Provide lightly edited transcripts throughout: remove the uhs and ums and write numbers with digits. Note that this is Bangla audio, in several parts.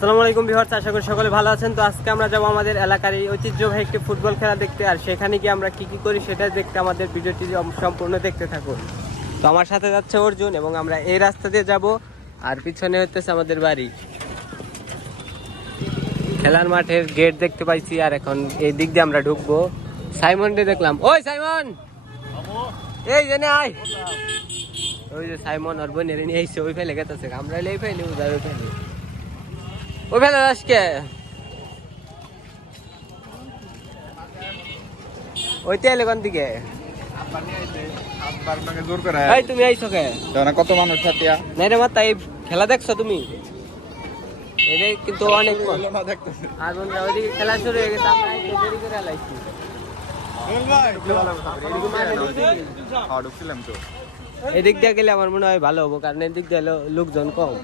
আসসালামু আলাইকুম ভিউয়ার্স, আশা করি সকলে ভালো আছেন। তো আজকে আমরা যাব আমাদের এলাকার এই ঐতিহ্যবাহী একটি ফুটবল খেলা দেখতে, আর সেখানে গিয়ে আমরা কি কি করি সেটা দেখতে আমাদের ভিডিওটি সম্পূর্ণ দেখতে থাকুন। তো আমার সাথে যাচ্ছে অর্জুন এবং আমরা এই রাস্তা দিয়ে যাব, আর পিছনে হচ্ছে আমাদের বাড়ি। খেলার মাঠের গেট দেখতে পাইছি, আর এখন এই দিক দিয়ে আমরা ঢুকবো। সাইমনকে দেখলাম, ওই সাইমন এই জেনে আয়। ওই যে সাইমন আর বোনের নিয়ে এসে ওই ফেলে গেছে, আমরা এই ফেলি ওই ফেলি ওই ফেলে আজকে ওই তেলে কোন দিকে তুমি আইছো কে? কত মানুষ থাকিয়া নাই রে মাতা, এই খেলা দেখছো তুমি? এটা কিন্তু অনেক আর বন্ধুরা ওইদিকে খেলা শুরু হয়ে গেছে, আমরা একটু দেরি করে আলাইছি। এদিক দিয়ে গেলে আমার মনে হয় ভালো হবো, কারণ এদিক দিয়ে লোকজন কম।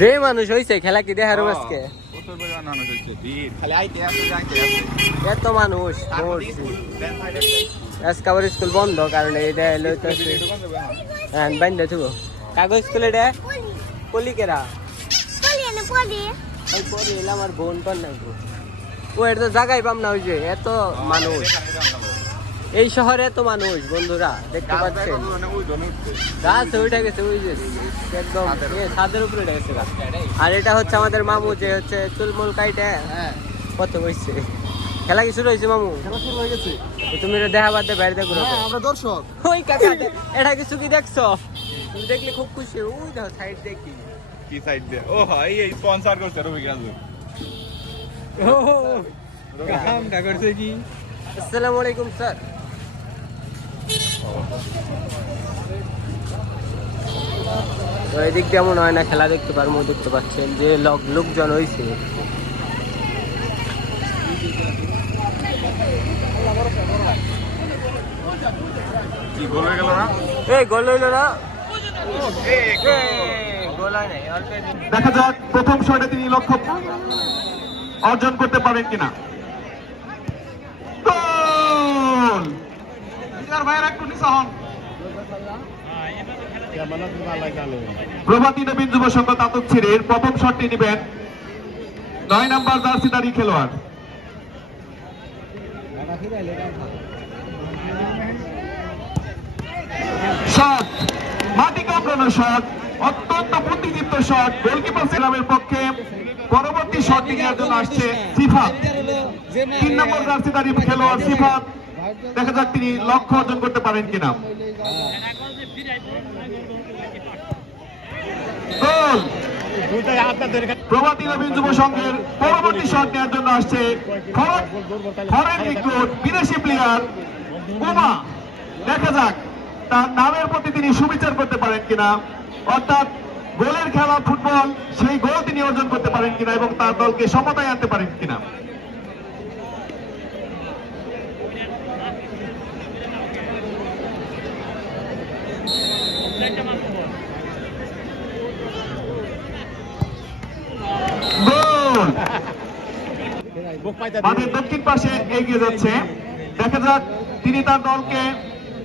যে মানুষ হয়েছে খেলা কি দেখার আজকে এত মানুষ। আজকে আবার স্কুল বন্ধ, কারণ এটা এলো বান্ধে থুবো কাগজ স্কুল। এটা কলিকেরা আমার বোন পান না, ও এটা তো জায়গায় পাম না। ওই যে এত মানুষ, এই শহরে এত মানুষ বন্ধুরা দেখতে পাচ্ছেন। গাছ উঠে গেছে ওই যে একদম ছাদের উপরে উঠে গেছে গাছ। আর এটা হচ্ছে আমাদের মামু, যে হচ্ছে চুলমুল কাইটে কত বসছে। খেলা কি শুরু হয়েছে মামু? খেলা শুরু হয়ে গেছে। তুমি এটা দেখা বাদ দিয়ে বাইরে ঘুরে আমরা দর্শক। ওই কাকা এটা কিছু কি দেখছো? তুমি দেখলে খুব খুশি। ওই দেখো সাইড দেখি কি সাইড দিয়ে? ও ভাই এই স্পন্সর করছে রবি রাজু। কামটা করছে কি? আসসালামু আলাইকুম স্যার। তো এদিক কেমন হয় না খেলা দেখতে পারবো, দেখতে পাচ্ছেন যে লোকজন হয়েছে। কি গোল হয়ে গেল না? এই গোল হইলো না, দেখা যাক প্রথম শটে তিনি লক্ষ্য অর্জন করতে পারেন কিনা। প্রভাতী নবীন যুব সংঘ তাতক ছিঁড়ের প্রথম শটটি নেবেন 9 নম্বর জার্সিধারী খেলোয়াড়। শট, মাটি কামড়ানো শট, অত্যন্ত বুদ্ধিদীপ্ত শট গোলকিপার সিরামের পক্ষে। পরবর্তী শটটি নেওয়ার জন্য আসছে সিফাত, 3 নম্বর জার্সিধারী খেলোয়াড় সিফাত। দেখা যাক তিনি লক্ষ্য অর্জন করতে পারেন কিনা। গোল। প্রভাতী নবীন যুব সংঘের পরবর্তী শট নেওয়ার জন্য আসছে ফরেন রিক্রুট বিদেশি প্লেয়ার উমা। দেখা যাক তার নামের প্রতি তিনি সুবিচার করতে পারেন কিনা, অর্থাৎ গোলের খেলা ফুটবল, সেই গোল তিনি অর্জন করতে পারেন কিনা এবং তার দলকে সমতায় আনতে পারেন কিনা। মাঠের দক্ষিণ পাশে এগিয়ে যাচ্ছে। দেখা যাক তিনি তার দলকে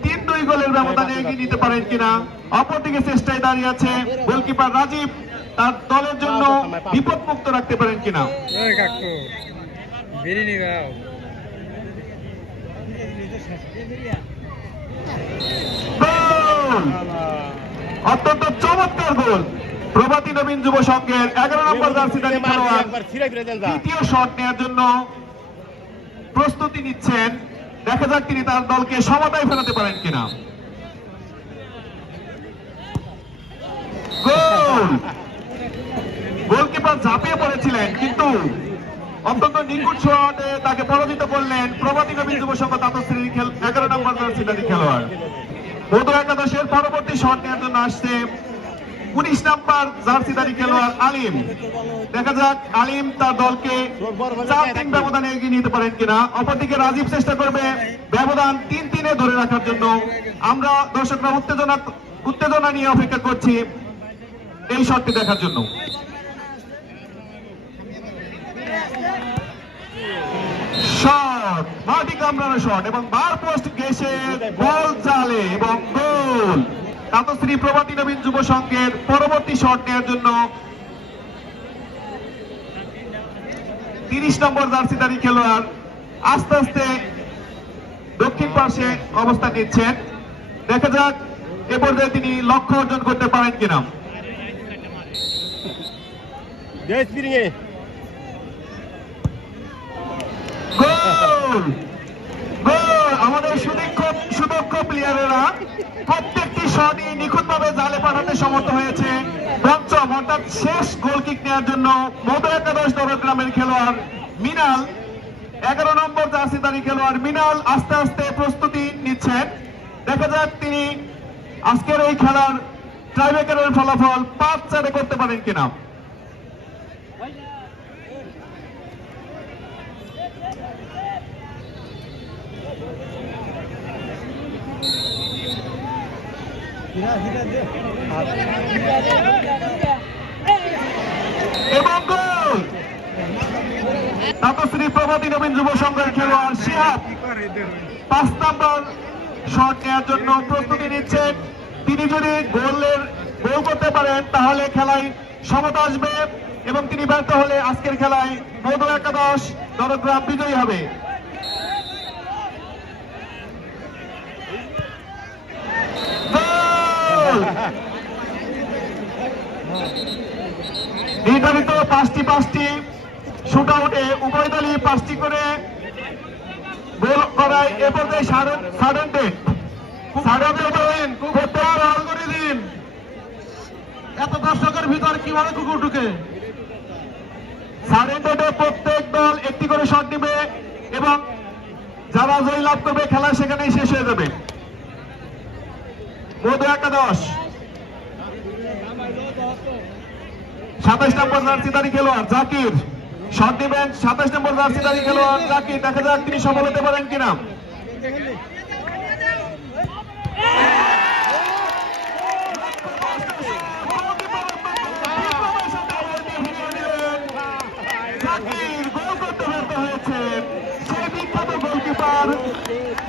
3-2 গোলের ব্যবধানে এগিয়ে নিতে পারেন কিনা। অপরদিকে চেষ্টায় দাঁড়িয়ে আছে গোলকিপার রাজীব, তার দলের জন্য বিপদ মুক্ত রাখতে পারেন কিনা। অত্যন্ত চমৎকার গোল প্রভাতী নবীন যুব সংঘের 11 নম্বর জার্সিধারী খেলোয়াড় দ্বিতীয় শট নেওয়ার জন্য প্রস্তুতি নিচ্ছেন। দেখা যাক তিনি তার দলকে সমতায় ফেরাতে পারেন কিনা। গোল। গোলকিপার ঝাঁপিয়ে পড়েছিলেন, কিন্তু অত্যন্ত নিখুঁত শটে তাকে পরাজিত করলেন প্রভাতী নবীন যুব সংঘ তাতক শ্রেণীর 11 নম্বর জার্সিধারী খেলোয়াড়। মধ্য একাদশের পরবর্তী শট নেওয়ার জন্য আসছে 19 নম্বর জার্সিধারী খেলোয়াড় আলিম। দেখা যাক আলিম তার দলকে 4-3 ব্যবধানে এগিয়ে নিতে পারেন কিনা। অপরদিকে রাজীব চেষ্টা করবে ব্যবধান 3-3 ধরে রাখার জন্য। আমরা দর্শকরা উত্তেজনা নিয়ে অপেক্ষা করছি এই শটটি দেখার জন্য। শট, মাটি কামড়ানো শট এবং বার পোস্ট ঘেঁষে বল জালে এবং গোল। তাতশ্রী প্রভাতী নবীন যুব সংঘের পরবর্তী শট নেওয়ার জন্য 30 নম্বর জার্সিধারী খেলোয়াড় আস্তে আস্তে দক্ষিণ পাশে অবস্থান নিচ্ছেন। দেখা যাক এ পর্যায়ে তিনি লক্ষ্য অর্জন করতে পারেন কিনা। গোল! গোল! আমাদের সুদক্ষ প্লেয়ারেরা প্রত্যেকটি শটই নিখুঁতভাবে জালে পাঠাতে সমর্থ হয়েছে। পঞ্চম অর্থাৎ শেষ গোল কিক নেওয়ার জন্য মধ্য একাদশ দরগ্রামের খেলোয়াড় মিনাল, 11 নম্বর জার্সিধারী খেলোয়াড় মিনাল আস্তে আস্তে প্রস্তুতি নিচ্ছেন। দেখা যাক তিনি আজকের এই খেলার টাইব্রেকারের ফলাফল 5-4 করতে পারেন কিনা। এবং গোল! তাতশ্রী প্রভাতী নবীন যুব সংঘের খেলোয়াড় শিহাব 5 নম্বর শট নেওয়ার জন্য প্রস্তুতি নিচ্ছেন। তিনি যদি গোল করতে পারেন তাহলে খেলায় সমতা আসবে এবং তিনি ব্যর্থ হলে আজকের খেলায় মধ্য একাদশ দরগ্রাম বিজয়ী হবে। নির্ধারিত 5টি শুট আউটে উভয় দলই 5টি করে গোল করায় এ পর্যায়ে সাডেন ডেট করে দিন। এত দর্শকের ভিতর কিভাবে কুকুর ঢুকে? সাডেন ডেটে প্রত্যেক দল একটি করে শট নিবে এবং যারা জয় লাভ করবে খেলা সেখানেই শেষ হয়ে যাবে। মধ্য একাদশ 27 নম্বর জার্সিধারী খেলোয়াড় জাকির শট দিবেন। 27 নম্বর জার্সিধারী খেলোয়াড় জাকির, দেখা যাক তিনি সফল হতে পারেন কিনা। জাকির গোল করতে ব্যর্থ হয়েছে।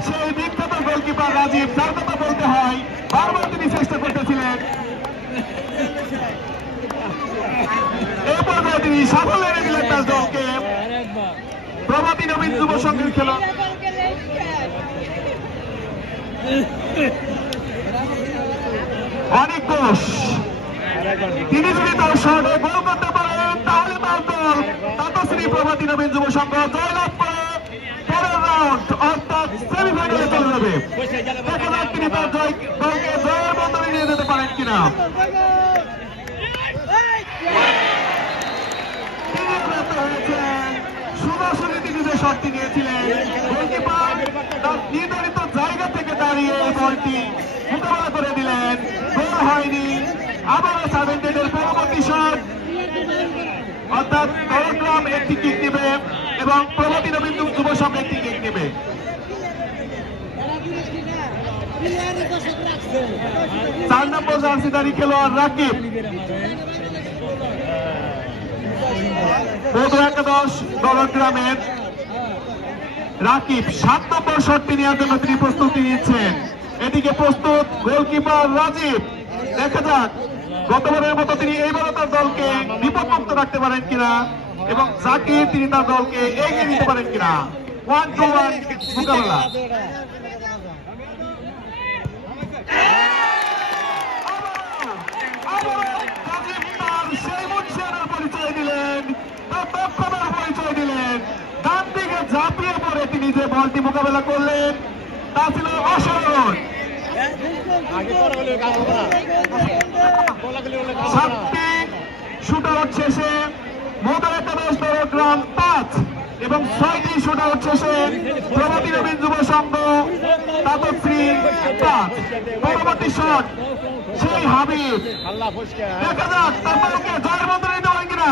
সেই বিখ্যাত গোলকিপার রাজীব, যার কথা বলতে হয়, বারবার তিনি চেষ্টা করতেছিলেন। এই পর্যায়ে তিনি সাফল্য এনে দিলেন তার দলকে। প্রভাতী নবীন যুব সংঘের খেলা অনেক ঘোষ, তিনি যদি তার শহরে গোল করতে পারেন তাহলে তার দল তাতশ্রী প্রভাতী নবীন যুব সংঘ জয়লাভ করে পরের রাউন্ড অর্থাৎ সেমিফাইনালে চলে যাবে। দেখা যাক তিনি তার দলকে জয়ের বন্ধনে নিয়ে যেতে পারেন কিনা। সুদর্শনী তিনি যে শটটি নিয়েছিলেন, গোলকিপার তার নির্ধারিত জায়গা থেকে দাঁড়িয়ে বলটি মোকাবেলা করে দিলেন, গোল হয়নি। আবারও সাডেন ডেটের পরবর্তী শট অর্থাৎ দরগ্রাম একটি কিক নেবে এবং প্রভাতী নবীন যুব সংঘ একটি কিক নেবে। 4 নম্বর জার্সিধারী খেলোয়াড় রাকিব, মধ্য একাদশ দরগ্রামের রাকিব 7 নম্বর শটটি নেওয়ার জন্য তিনি প্রস্তুতি নিচ্ছেন। এদিকে প্রস্তুত গোলকিপার রাজীব, দেখা যাক গতবারের মতো তিনি এইবারও তার দলকে বিপদমুক্ত রাখতে পারেন কিনা এবং জাকির তিনি তার দলকে এগিয়ে নিতে পারেন কিনা। 1-1 মোকাবেলা। পরিচয় দিলেন, তার দক্ষতার পরিচয় দিলেন। ডান দিকে ঝাঁপিয়ে পড়ে তিনি যে বলটি মোকাবেলা করলেন তা ছিল অসাধারণ। 7টি শুট আউট শেষে মধ্য একাদশ দরগ্রাম 5 এবং 6টি শুট আউট শেষে প্রভাতী নবীন যুব সংঘ তাতশ্রী 5। পরবর্তী শট সেই হাবিব, দেখা যাক তার দলকে জয়ের মন্ত্র নিতে পারেন কিনা।